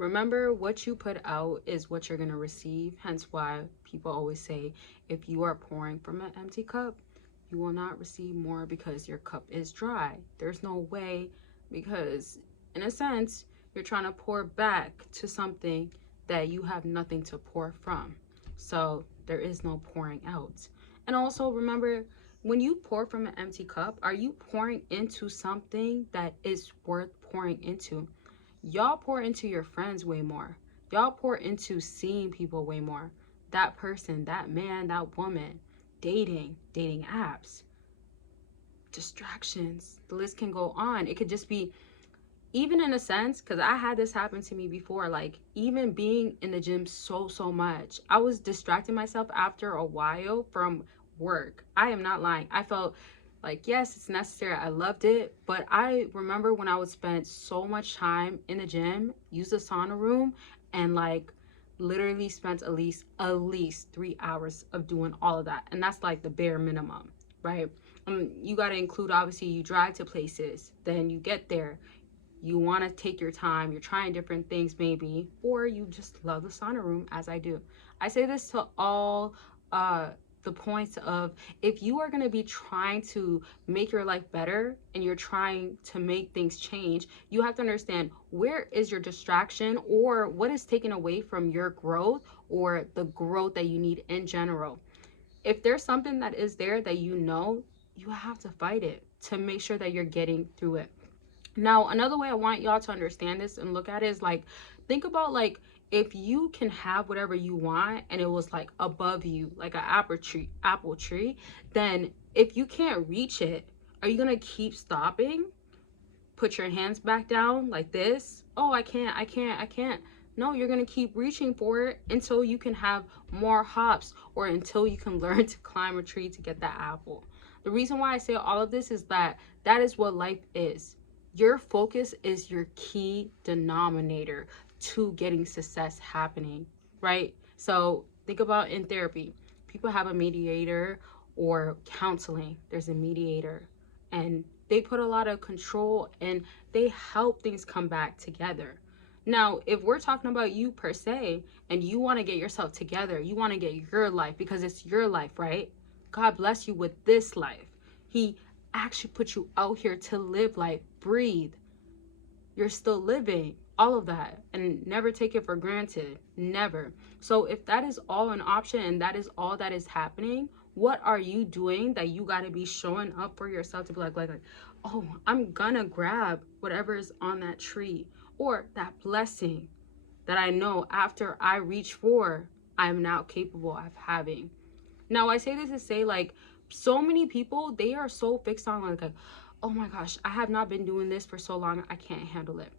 remember, what you put out is what you're going to receive. Hence why people always say, if you are pouring from an empty cup, you will not receive more because your cup is dry. There's no way, because in a sense, you're trying to pour back to something that you have nothing to pour from. So there is no pouring out. And also remember, when you pour from an empty cup, are you pouring into something that is worth pouring into? Y'all pour into your friends way more. Y'all pour into seeing people way more. That person, that man, that woman, dating apps, distractions. The list can go on. It could just be, even in a sense, because I had this happen to me before, like even being in the gym so much, I was distracting myself after a while from work. I am not lying. I felt like, yes, it's necessary. I loved it. But I remember when I would spend so much time in the gym, use the sauna room, and like literally spent at least 3 hours of doing all of that. And that's like the bare minimum, right? You got to include, obviously, you drive to places, then you get there, you want to take your time, you're trying different things maybe, or you just love the sauna room, as I do. I say this to all the points of, if you are going to be trying to make your life better and you're trying to make things change, you have to understand, where is your distraction, or what is taken away from your growth or the growth that you need in general. If there's something that is there that you have to fight it to make sure that you're getting through it. Now, another way I want y'all to understand this and look at it is like, think about like, if you can have whatever you want and it was like above you, like an apple tree, then if you can't reach it, are you gonna keep stopping? Put your hands back down like this? Oh, I can't. No, you're gonna keep reaching for it until you can have more hops, or until you can learn to climb a tree to get that apple. The reason why I say all of this is that that is what life is. Your focus is your key denominator to getting success happening, right? So think about in therapy, people have a mediator, or counseling, there's a mediator, and they put a lot of control and they help things come back together. Now, if we're talking about you per se, and you want to get yourself together, you want to get your life, because it's your life, right? God bless you with this life. He actually put you out here to live life, breathe. You're still living, all of that, and never take it for granted. Never. So if that is all an option and that is all that is happening, what are you doing that you got to be showing up for yourself to be like, oh, I'm gonna grab whatever is on that tree, or that blessing that I know after I reach for, I'm now capable of having. Now, I say this to say, like, so many people, they are so fixed on like, oh my gosh, I have not been doing this for so long, I can't handle it.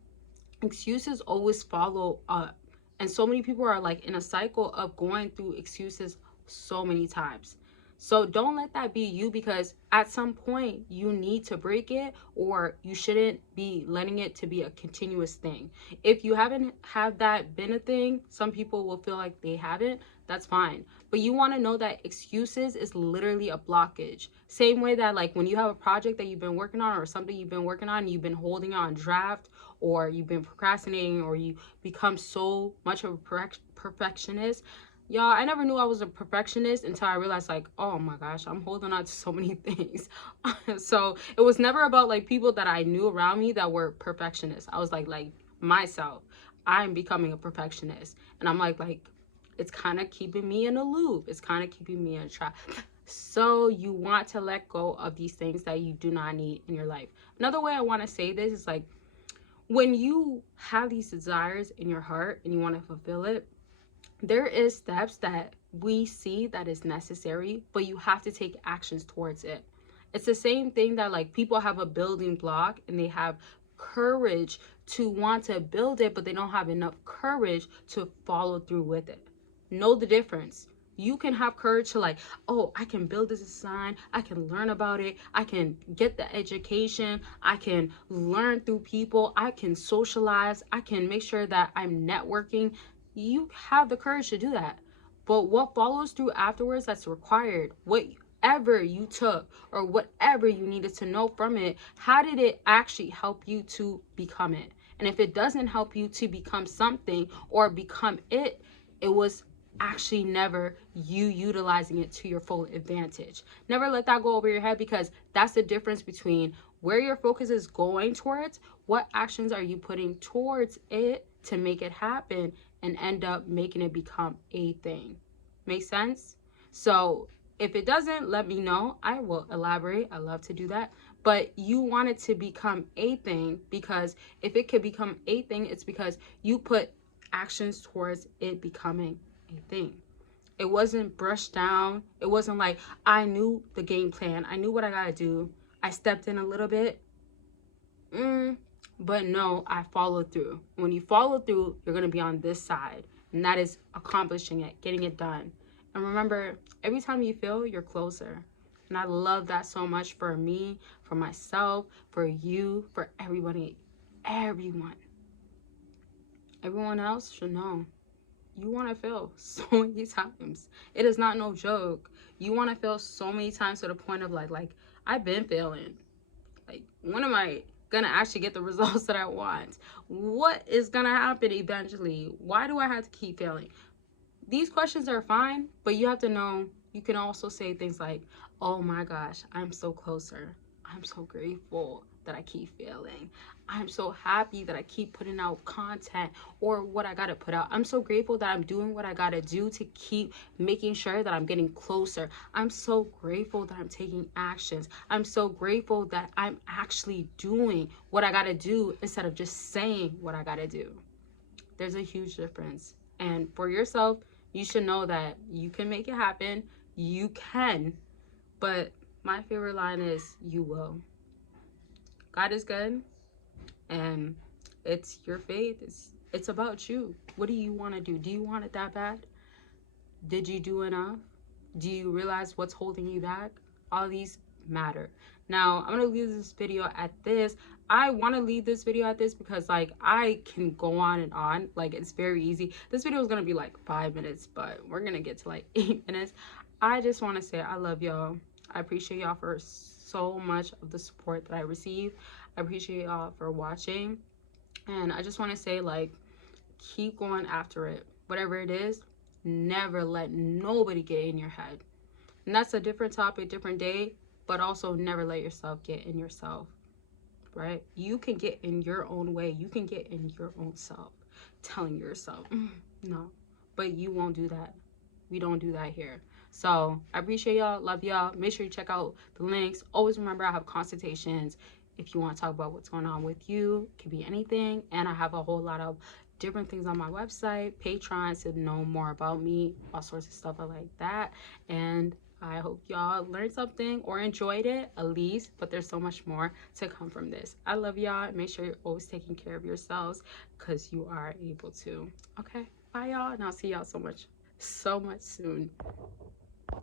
Excuses always follow up. And so many people are like in a cycle of going through excuses so many times. So don't let that be you, because at some point you need to break it, or you shouldn't be letting it to be a continuous thing. If you haven't had that been a thing, some people will feel like they haven't, that's fine. But you want to know that excuses is literally a blockage. Same way that like when you have a project that you've been working on, or something you've been working on, and you've been holding on draft, or you've been procrastinating, or you become so much of a perfectionist. Y'all, I never knew I was a perfectionist until I realized, like, oh my gosh, I'm holding on to so many things. So it was never about like people that I knew around me that were perfectionists. I was like myself, I'm becoming a perfectionist. And I'm like, it's kind of keeping me in a loop. It's kind of keeping me in a trap. So you want to let go of these things that you do not need in your life. Another way I want to say this is like, when you have these desires in your heart and you want to fulfill it, there is steps that we see that is necessary, but you have to take actions towards it. It's the same thing that like people have a building block and they have courage to want to build it, but they don't have enough courage to follow through with it. Know the difference. You can have courage to like, oh, I can build this design, I can learn about it, I can get the education, I can learn through people, I can socialize, I can make sure that I'm networking. You have the courage to do that. But what follows through afterwards, that's required. Whatever you took or whatever you needed to know from it, how did it actually help you to become it? And if it doesn't help you to become something or become it, it was actually never you utilizing it to your full advantage. Never let that go over your head, because that's the difference between where your focus is going towards, what actions are you putting towards it to make it happen and end up making it become a thing. Make sense? So if it doesn't, let me know. I will elaborate. I love to do that. But you want it to become a thing, because if it could become a thing, it's because you put actions towards it becoming a thing. It wasn't brushed down. It wasn't like, I knew the game plan, I knew what I gotta do, I stepped in a little bit. But no, I followed through. When you follow through, you're gonna be on this side, and that is accomplishing it, getting it done. And remember, every time you fail, you're closer. And I love that so much for me, for myself, for you, for everybody, everyone. Everyone else should know. You want to fail so many times. It is not no joke. You want to fail so many times to the point of like I've been failing. Like, when am I gonna actually get the results that I want? What is gonna happen eventually? Why do I have to keep failing? These questions are fine, but you have to know, you can also say things like, oh my gosh, I'm so closer. I'm so grateful that I keep failing. I'm so happy that I keep putting out content or what I gotta put out. I'm so grateful that I'm doing what I gotta do to keep making sure that I'm getting closer. I'm so grateful that I'm taking actions. I'm so grateful that I'm actually doing what I gotta do instead of just saying what I gotta do. There's a huge difference. And for yourself, you should know that you can make it happen. You can. But my favorite line is, you will. God is good, and it's your faith. It's about you. What do you want to do? Do you want it that bad? Did you do enough? Do you realize what's holding you back? All these matter. Now, I'm going to leave this video at this. I want to leave this video at this because, like, I can go on and on. Like, it's very easy. This video is going to be like 5 minutes, but we're going to get to like 8 minutes. I just want to say I love y'all. I appreciate y'all for so much of the support that I receive. I appreciate y'all for watching. And I just want to say, like, keep going after it. Whatever it is, never let nobody get in your head. And that's a different topic, different day, but also never let yourself get in yourself, right? You can get in your own way. You can get in your own self, telling yourself, no, but you won't do that. We don't do that here. So I appreciate y'all, love y'all. Make sure you check out the links. Always remember, I have consultations if you want to talk about what's going on with you. It could be anything. And I have a whole lot of different things on my website, Patreon, to know more about me, all sorts of stuff like that. And I hope y'all learned something or enjoyed it at least, but there's so much more to come from this. I love y'all. Make sure you're always taking care of yourselves, because you are able to. Okay, bye y'all, and I'll see y'all so much soon.